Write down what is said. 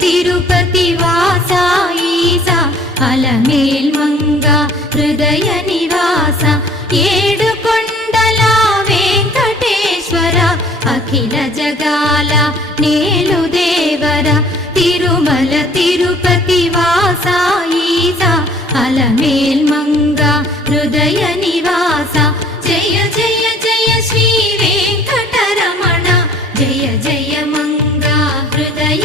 తిరుపతి వాస ఈసా అలమేల్ మంగ హృదయ నివాస ఏడు కొండల వెంకటేశ్వర అఖిల జగాల నేలు దేవర తిరుమల తిరుపతి వాస ఈసా అలమేల్ మంగ హృదయ నివాస జయ జయ జయ శ్రీ వెంకటరమణ జయ జయ మంగ హృదయ